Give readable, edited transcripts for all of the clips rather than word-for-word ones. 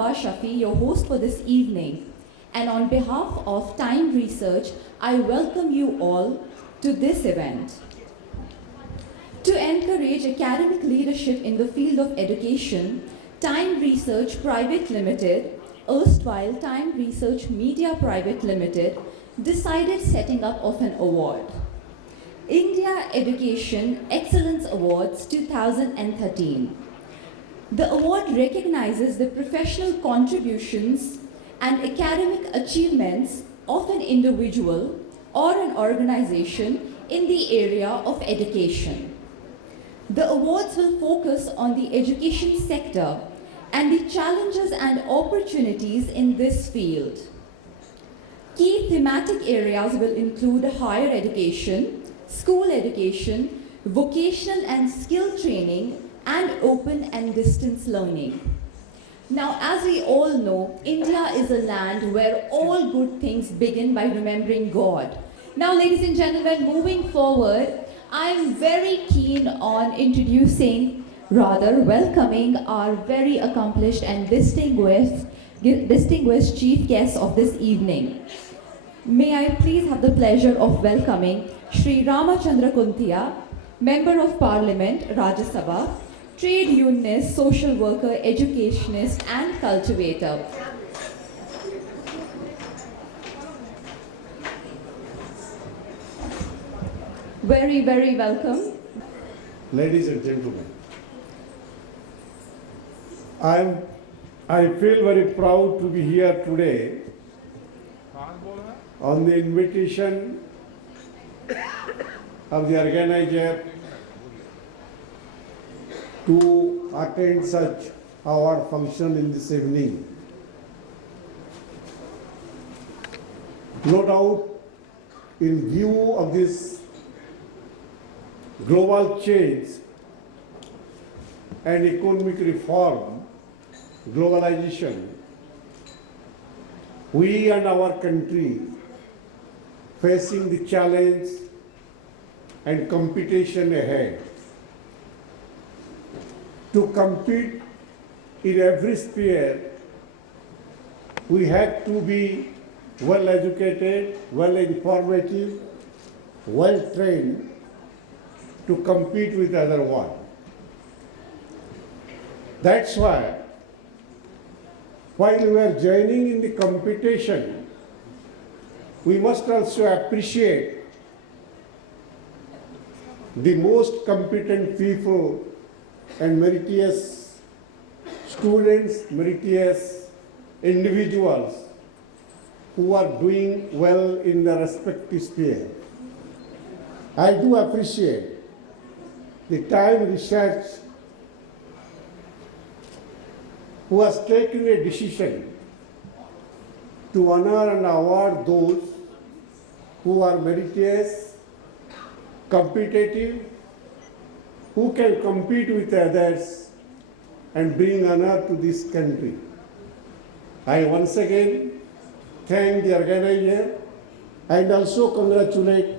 Saba Shafi, your host for this evening, and on behalf of Time Research, I welcome you all to this event. To encourage academic leadership in the field of education, Time Research Private Limited, erstwhile Time Research Media Private Limited, decided setting up of an award. India Education Excellence Awards 2013. The award recognizes the professional contributions and academic achievements of an individual or an organization in the area of education. The awards will focus on the education sector and the challenges and opportunities in this field. Key thematic areas will include higher education, school education, vocational and skill training, and open and distance learning. Now, as we all know, India is a land where all good things begin by remembering God. Now, ladies and gentlemen, moving forward, I'm very keen on welcoming our very accomplished and distinguished chief guest of this evening. May I please have the pleasure of welcoming Shri Ramachandra Kuntia, Member of Parliament, Rajya Sabha, trade unionist, social worker, educationist, and cultivator. Very, very welcome. Ladies and gentlemen, I feel very proud to be here today on the invitation of the organizer to attend such award function in this evening. No doubt, in view of this global change and economic reform, globalization, we and our country facing the challenge and competition ahead. To compete in every sphere, we have to be well educated, well informative, well trained to compete with other one. That's why, while we are joining in the competition, we must also appreciate the most competent people and meritorious students, meritorious individuals who are doing well in their respective sphere. I do appreciate the Time Research who has taken a decision to honor and award those who are meritorious, competitive, who can compete with others and bring honor to this country. I once again thank the organizer and also congratulate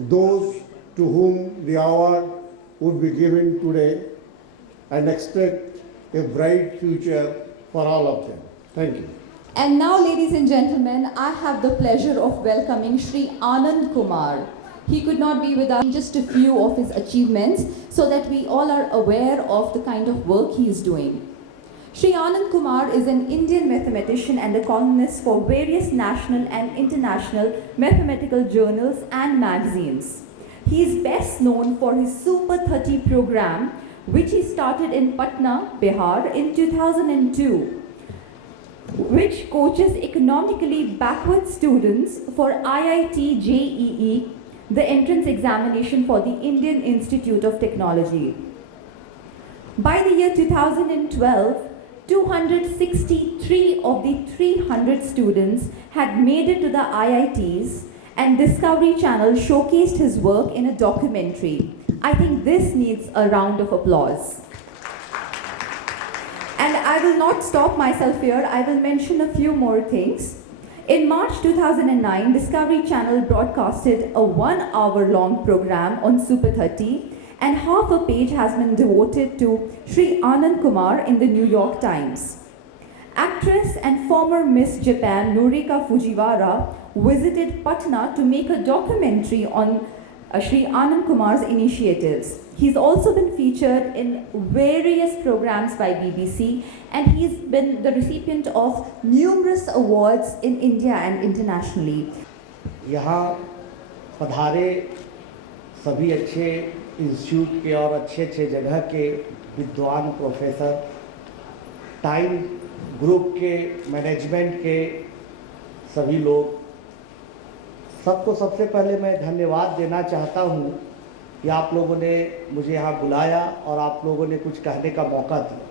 those to whom the award would be given today and expect a bright future for all of them. Thank you. And now, ladies and gentlemen, I have the pleasure of welcoming Shri Anand Kumar. He could not be with us in just a few of his achievements so that we all are aware of the kind of work he is doing. Shri Anand Kumar is an Indian mathematician and a columnist for various national and international mathematical journals and magazines. He is best known for his Super 30 program, which he started in Patna, Bihar in 2002, which coaches economically backward students for IIT JEE, the entrance examination for the Indian Institute of Technology. By the year 2012, 263 of the 300 students had made it to the IITs, and Discovery Channel showcased his work in a documentary. I think this needs a round of applause. And I will not stop myself here. I will mention a few more things. In March 2009, Discovery Channel broadcasted a 1-hour-long program on Super 30, and half a page has been devoted to Shri Anand Kumar in the New York Times. Actress and former Miss Japan Norika Fujiwara visited Patna to make a documentary on Sri Anand Kumar's initiatives. He's also been featured in various programs by BBC, and he's been the recipient of numerous awards in India and internationally. यहाँ पधारे सभी अच्छे इंस्टीट्यूट के और अच्छे अच्छे जगह के विद्वान प्रोफेसर, टाइम ग्रुप के मैनेजमेंट के सभी लोग, सबको सबसे पहले मैं धन्यवाद देना चाहता हूँ कि आप लोगों ने मुझे यहाँ बुलाया और आप लोगों ने कुछ कहने का मौका दिया।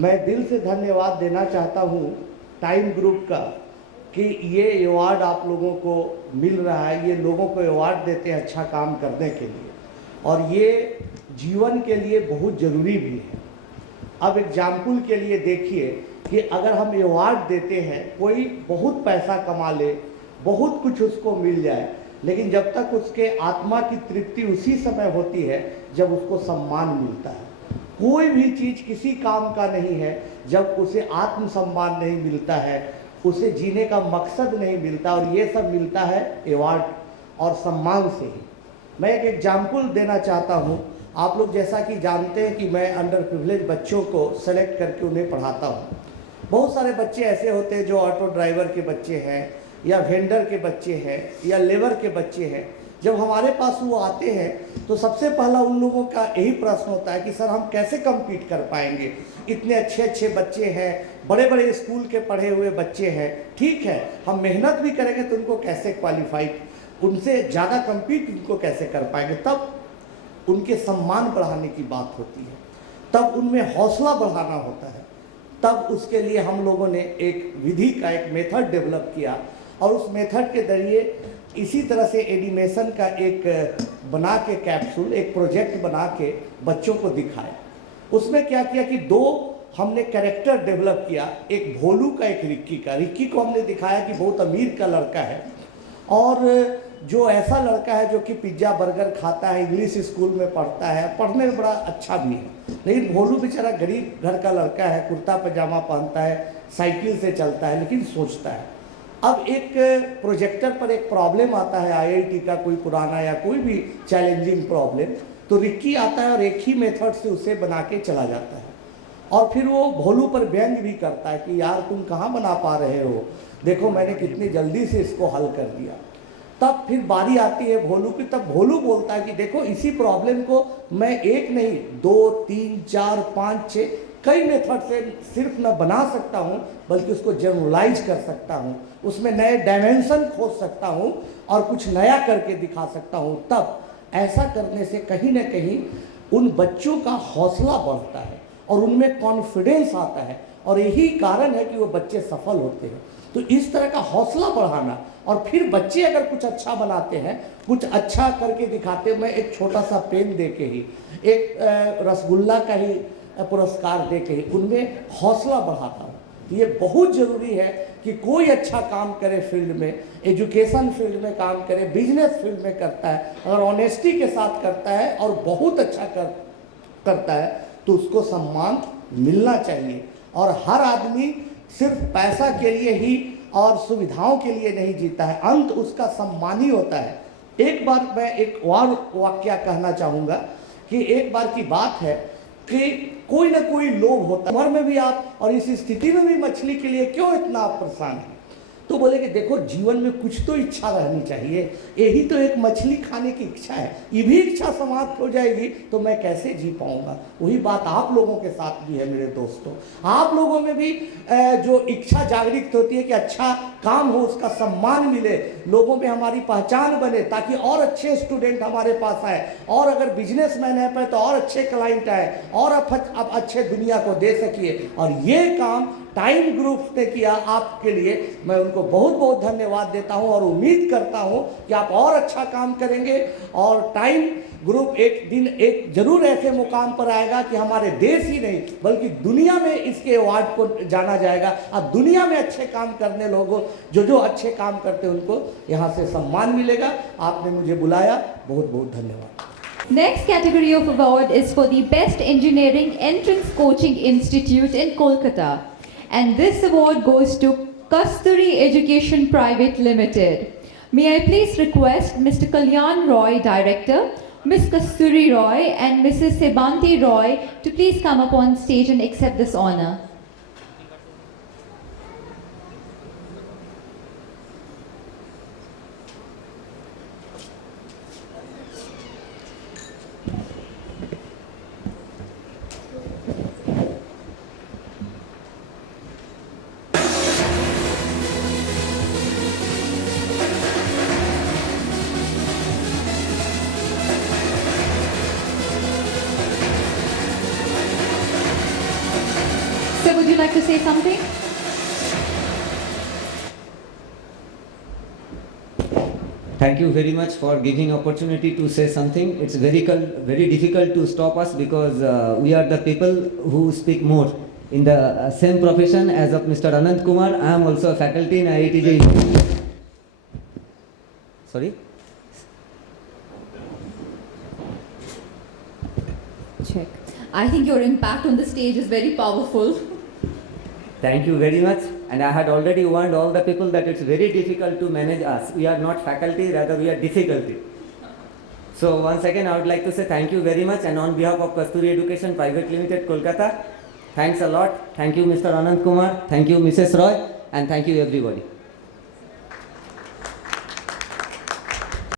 मैं दिल से धन्यवाद देना चाहता हूँ टाइम ग्रुप का कि ये अवार्ड आप लोगों को मिल रहा है। ये लोगों को अवार्ड देते हैं अच्छा काम करने के लिए, और ये जीवन के लिए बहुत ज़रूरी भी है। अब एग्जाम्पल के लिए देखिए कि अगर हम अवार्ड देते हैं, कोई बहुत पैसा कमा ले, बहुत कुछ उसको मिल जाए, लेकिन जब तक उसके आत्मा की तृप्ति उसी समय होती है जब उसको सम्मान मिलता है। कोई भी चीज़ किसी काम का नहीं है जब उसे आत्म सम्मान नहीं मिलता है, उसे जीने का मकसद नहीं मिलता, और ये सब मिलता है अवार्ड और सम्मान से ही। मैं एक एग्जाम्पल देना चाहता हूँ। आप लोग जैसा कि जानते हैं कि मैं अंडर प्रिविलेज बच्चों को सेलेक्ट करके उन्हें पढ़ाता हूँ। बहुत सारे बच्चे ऐसे होते हैं जो ऑटो ड्राइवर के बच्चे हैं, या वेंडर के बच्चे हैं, या लेबर के बच्चे हैं। जब हमारे पास वो आते हैं तो सबसे पहला उन लोगों का यही प्रश्न होता है कि सर हम कैसे कम्पीट कर पाएंगे, इतने अच्छे अच्छे बच्चे हैं, बड़े बड़े स्कूल के पढ़े हुए बच्चे हैं, ठीक है हम मेहनत भी करेंगे तो उनको कैसे क्वालिफाई, उनसे ज़्यादा कम्पीट उनको कैसे कर पाएंगे। तब उनके सम्मान बढ़ाने की बात होती है, तब उनमें हौसला बढ़ाना होता है। तब उसके लिए हम लोगों ने एक विधि का एक मेथड डेवलप किया, और उस मेथड के जरिए इसी तरह से एनिमेशन का एक बना के कैप्सूल, एक प्रोजेक्ट बना के बच्चों को दिखाया। उसमें क्या किया कि दो हमने कैरेक्टर डेवलप किया, एक भोलू का, एक रिक्की का। रिक्की को हमने दिखाया कि बहुत अमीर का लड़का है, और जो ऐसा लड़का है जो कि पिज्ज़ा बर्गर खाता है, इंग्लिश स्कूल में पढ़ता है, पढ़ने में बड़ा अच्छा भी है, लेकिन भोलू बेचारा गरीब घर का लड़का है, कुर्ता पजामा पहनता है, साइकिल से चलता है, लेकिन सोचता है। अब एक प्रोजेक्टर पर एक प्रॉब्लम आता है आईआईटी का, कोई पुराना या कोई भी चैलेंजिंग प्रॉब्लम, तो रिक्की आता है और एक ही मेथड से उसे बना के चला जाता है, और फिर वो भोलू पर व्यंग भी करता है कि यार तुम कहाँ बना पा रहे हो, देखो मैंने कितनी जल्दी से इसको हल कर दिया। तब फिर बारी आती है भोलू की, तब भोलू बोलता है कि देखो इसी प्रॉब्लम को मैं एक नहीं 2, 3, 4, 5, 6 कई मेथड से सिर्फ न बना सकता हूँ, बल्कि उसको जनरलाइज कर सकता हूँ, उसमें नए डायमेंशन खोज सकता हूँ और कुछ नया करके दिखा सकता हूँ। तब ऐसा करने से कहीं ना कहीं उन बच्चों का हौसला बढ़ता है और उनमें कॉन्फिडेंस आता है, और यही कारण है कि वो बच्चे सफल होते हैं। तो इस तरह का हौसला बढ़ाना, और फिर बच्चे अगर कुछ अच्छा बनाते हैं, कुछ अच्छा करके दिखाते हैं, मैं एक छोटा सा पेन दे के ही, एक रसगुल्ला का ही पुरस्कार दे के ही उनमें हौसला बढ़ाता हूँ। तो ये बहुत ज़रूरी है कि कोई अच्छा काम करे फील्ड में, एजुकेशन फील्ड में काम करे, बिजनेस फील्ड में करता है, अगर ऑनेस्टी के साथ करता है और बहुत अच्छा करता है तो उसको सम्मान मिलना चाहिए। और हर आदमी सिर्फ पैसा के लिए ही और सुविधाओं के लिए नहीं जीता है, अंत उसका सम्मान ही होता है। एक बार मैं एक और वाक्य कहना चाहूँगा कि एक बार की बात है कि कोई ना कोई लोभ होता है, उम्र में भी आप और इस स्थिति में भी मछली के लिए क्यों इतना आप परेशान हैं। तो बोले कि देखो जीवन में कुछ तो इच्छा रहनी चाहिए, यही तो एक मछली खाने की इच्छा है, ये भी इच्छा समाप्त हो जाएगी तो मैं कैसे जी पाऊंगा। वही बात आप लोगों के साथ भी है मेरे दोस्तों, आप लोगों में भी जो इच्छा जागृत होती है कि अच्छा काम हो, उसका सम्मान मिले, लोगों में हमारी पहचान बने, ताकि और अच्छे स्टूडेंट हमारे पास आए, और अगर बिजनेसमैन है तो और अच्छे क्लाइंट आए, और अब अच्छे दुनिया को दे सकिए। और ये काम टाइम ग्रुप ने किया आपके लिए, मैं उनको बहुत बहुत धन्यवाद देता हूं, और उम्मीद करता हूं कि आप और अच्छा काम करेंगे, और टाइम ग्रुप एक दिन एक जरूर ऐसे मुकाम पर आएगा कि हमारे देश ही नहीं बल्कि दुनिया में इसके अवार्ड को जाना जाएगा, और दुनिया में अच्छे काम करने लोगों जो अच्छे काम करते हैं उनको यहाँ से सम्मान मिलेगा। आपने मुझे बुलाया, बहुत बहुत धन्यवाद। Next category of award is for the Best Engineering Entrance Coaching Institute in Kolkata. And this award goes to Kasturi Education Private Limited. May I please request Mr. Kalyan Roy, Director, Ms. Kasturi Roy and Mrs. Sebanti Roy to please come up on stage and accept this honor. Sir, would you like to say something? Thank you very much for giving opportunity to say something. It's very difficult to stop us because we are the people who speak more in the same profession as of Mr. Anand Kumar. I am also a faculty in IIT. Sorry? Check. I think your impact on the stage is very powerful. Thank you very much. And I had already warned all the people that it's very difficult to manage us. We are not faculty, rather we are difficulty. So once again, I would like to say thank you very much. And on behalf of Kasturi Education Private Limited, Kolkata, thanks a lot. Thank you, Mr. Anand Kumar. Thank you, Mrs. Roy. And thank you, everybody.